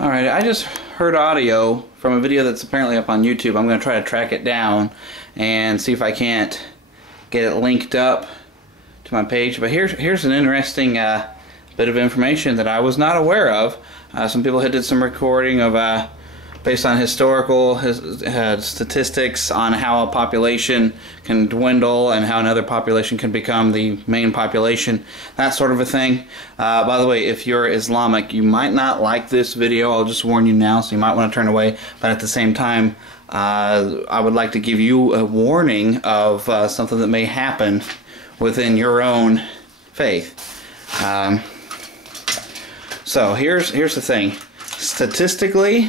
Alright, I just heard audio from a video that's apparently up on YouTube. I'm going to try to track it down and see if I can't get it linked up to my page. But here's an interesting bit of information that I was not aware of. Some people had did some recording of based on historical statistics on how a population can dwindle and how another population can become the main population, that sort of a thing. By the way, if you're Islamic, you might not like this video. I'll just warn you now, so you might want to turn away. But at the same time, I would like to give you a warning of something that may happen within your own faith. So here's the thing. Statistically,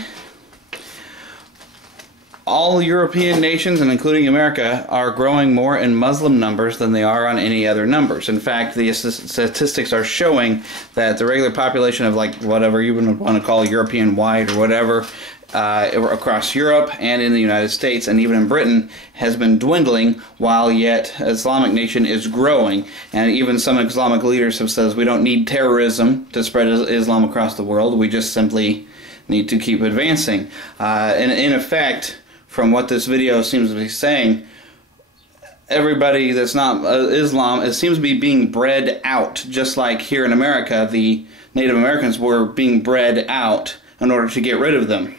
all European nations, and including America, are growing more in Muslim numbers than they are on any other numbers. In fact, the statistics are showing that the regular population of, like, whatever you would want to call European-wide or whatever, across Europe and in the United States and even in Britain, has been dwindling, while yet Islamic nation is growing. And even some Islamic leaders have said we don't need terrorism to spread Islam across the world. We just simply need to keep advancing. And in effect, from what this video seems to be saying, everybody that's not Islam, it seems to be being bred out, just like here in America, the Native Americans were being bred out in order to get rid of them.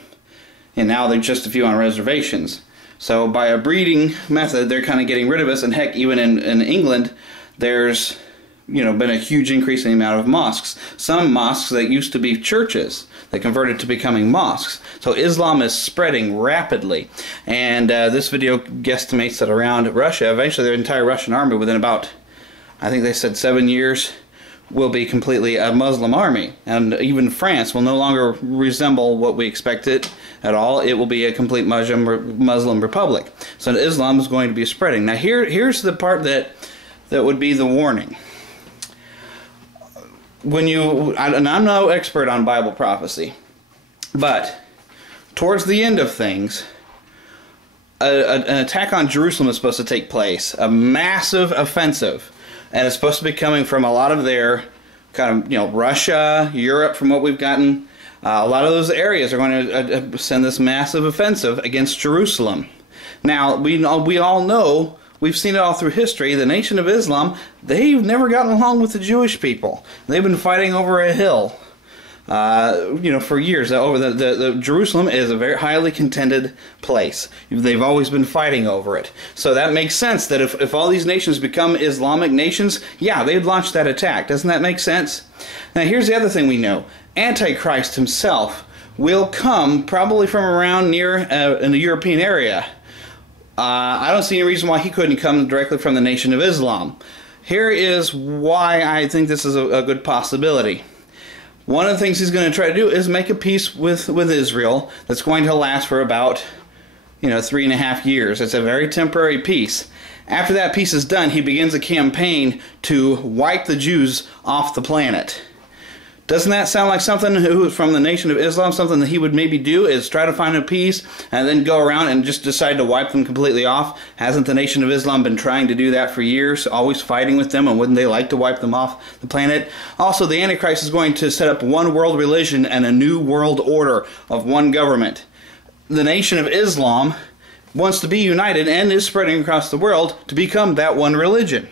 And now they're just a few on reservations. So by a breeding method, they're kind of getting rid of us. And heck, even in England, there's been a huge increase in the amount of mosques. Some mosques that used to be churches, they converted to becoming mosques. So Islam is spreading rapidly. And this video guesstimates that around Russia, eventually the entire Russian army, within about, I think they said 7 years, will be completely a Muslim army. And even France will no longer resemble what we expected at all. It will be a complete Muslim republic. So Islam is going to be spreading. Now here's the part that would be the warning. And I'm no expert on Bible prophecy, but towards the end of things, an attack on Jerusalem is supposed to take place, a massive offensive, and it's supposed to be coming from a lot of their kind of, Russia, Europe, from what we've gotten. A lot of those areas are going to send this massive offensive against Jerusalem. Now, we all know, we've seen it all through history, the Nation of Islam, they've never gotten along with the Jewish people. They've been fighting over a hill, for years. The Jerusalem is a very highly contended place. They've always been fighting over it. So that makes sense that if all these nations become Islamic nations, yeah, they'd launch that attack. Doesn't that make sense? Now here's the other thing we know. Antichrist himself will come probably from around near in the European area. I don't see any reason why he couldn't come directly from the Nation of Islam. Here is why I think this is a good possibility. One of the things he's going to try to do is make a peace with Israel that's going to last for about 3.5 years. It's a very temporary peace. After that peace is done, he begins a campaign to wipe the Jews off the planet. Doesn't that sound like something from the Nation of Islam, something that he would maybe do, is try to find a peace and then go around and just decide to wipe them completely off? Hasn't the Nation of Islam been trying to do that for years, always fighting with them, and wouldn't they like to wipe them off the planet? Also, the Antichrist is going to set up one world religion and a new world order of one government. The Nation of Islam wants to be united and is spreading across the world to become that one religion.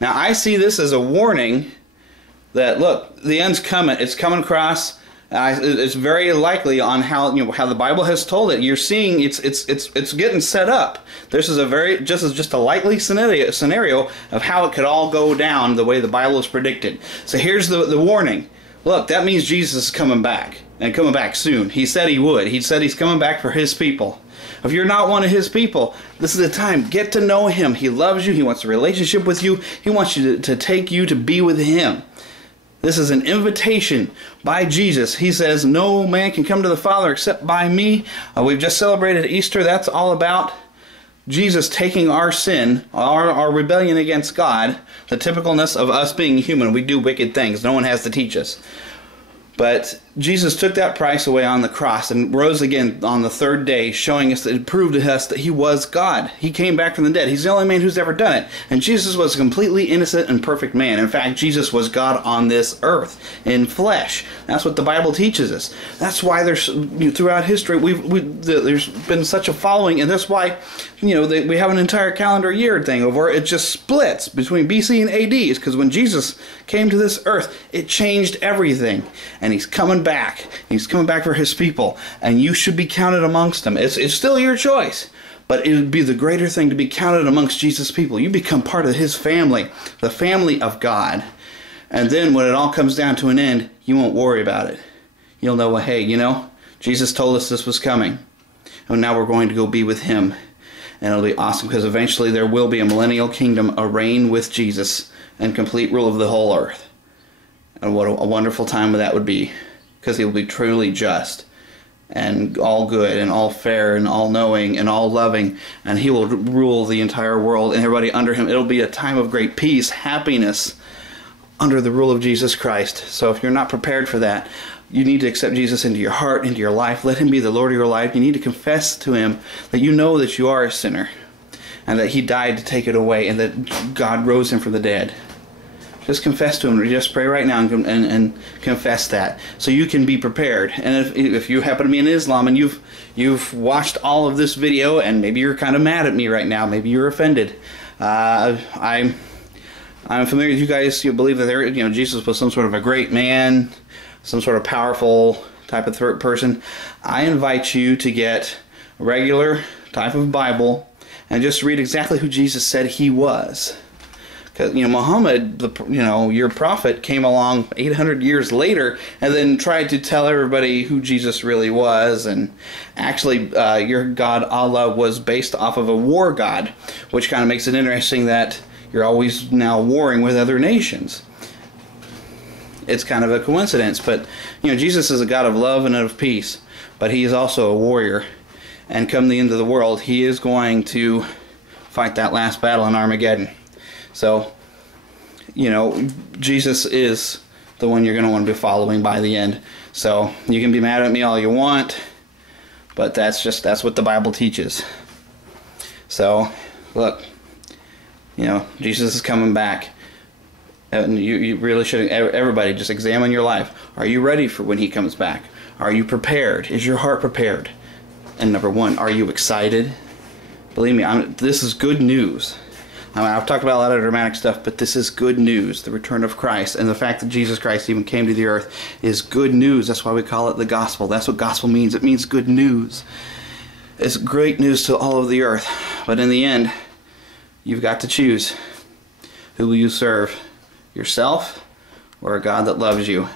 Now, I see this as a warning that, look, the end's coming. It's coming across. It's very likely on how how the Bible has told it. You're seeing it's getting set up. This is just a likely scenario of how it could all go down the way the Bible is predicted. So here's the warning. Look, that means Jesus is coming back, and coming back soon. He said he would. He said he's coming back for his people. If you're not one of his people, this is the time. Get to know him. He loves you. He wants a relationship with you. He wants you to take you to be with him. This is an invitation by Jesus. He says, no man can come to the Father except by me. We've just celebrated Easter. That's all about Jesus taking our sin, our rebellion against God, the typicalness of us being human. We do wicked things. No one has to teach us. But Jesus took that price away on the cross and rose again on the third day, showing us that it proved to us that he was God. He came back from the dead. He's the only man who's ever done it. And Jesus was a completely innocent and perfect man. In fact, Jesus was God on this earth in flesh. That's what the Bible teaches us. That's why there's, throughout history, there's been such a following, and that's why, we have an entire calendar year thing of where it just splits between BC and AD. It's because when Jesus came to this earth, it changed everything. And he's coming back. He's coming back for his people. And you should be counted amongst them. It's still your choice. But it would be the greater thing to be counted amongst Jesus' people. You become part of his family, the family of God. And then when it all comes down to an end, you won't worry about it. You'll know, well, hey, Jesus told us this was coming. And now we're going to go be with him. And it'll be awesome because eventually there will be a millennial kingdom, a reign with Jesus, and complete rule of the whole earth. And what a wonderful time that would be, because he will be truly just and all good and all fair and all knowing and all loving, and he will rule the entire world and everybody under him. It'll be a time of great peace, happiness under the rule of Jesus Christ. So if you're not prepared for that, you need to accept Jesus into your heart, into your life. Let him be the Lord of your life. You need to confess to him that you know that you are a sinner and that he died to take it away and that God rose him from the dead. Just confess to him. Just pray right now and confess that, so you can be prepared. And if you happen to be in Islam and you've watched all of this video and maybe you're kind of mad at me right now, maybe you're offended. I'm familiar with you guys. You believe that Jesus was some sort of a great man, some sort of powerful type of person. I invite you to get a regular type of Bible and just read exactly who Jesus said he was. Because, Muhammad, your prophet, came along 800 years later and then tried to tell everybody who Jesus really was. And actually, your God, Allah, was based off of a war god, which kind of makes it interesting that you're always now warring with other nations. It's kind of a coincidence, but, Jesus is a God of love and of peace, but he is also a warrior. And come the end of the world, he is going to fight that last battle in Armageddon. So, Jesus is the one you're going to want to be following by the end. So, you can be mad at me all you want, but that's what the Bible teaches. So, look, Jesus is coming back. And you really should, everybody, just examine your life. Are you ready for when he comes back? Are you prepared? Is your heart prepared? And number one, are you excited? Believe me, this is good news. I've talked about a lot of dramatic stuff, but this is good news. The return of Christ and the fact that Jesus Christ even came to the earth is good news. That's why we call it the gospel. That's what gospel means. It means good news. It's great news to all of the earth. But in the end, you've got to choose. Who will you serve? Yourself or a God that loves you?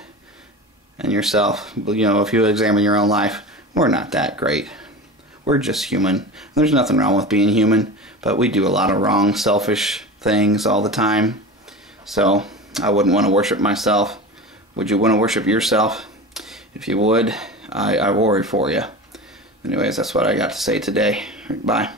And yourself, if you examine your own life, we're not that great. We're just human. There's nothing wrong with being human, but we do a lot of wrong, selfish things all the time. So I wouldn't want to worship myself. Would you want to worship yourself? If you would, I worry for you. Anyways, that's what I got to say today. Bye.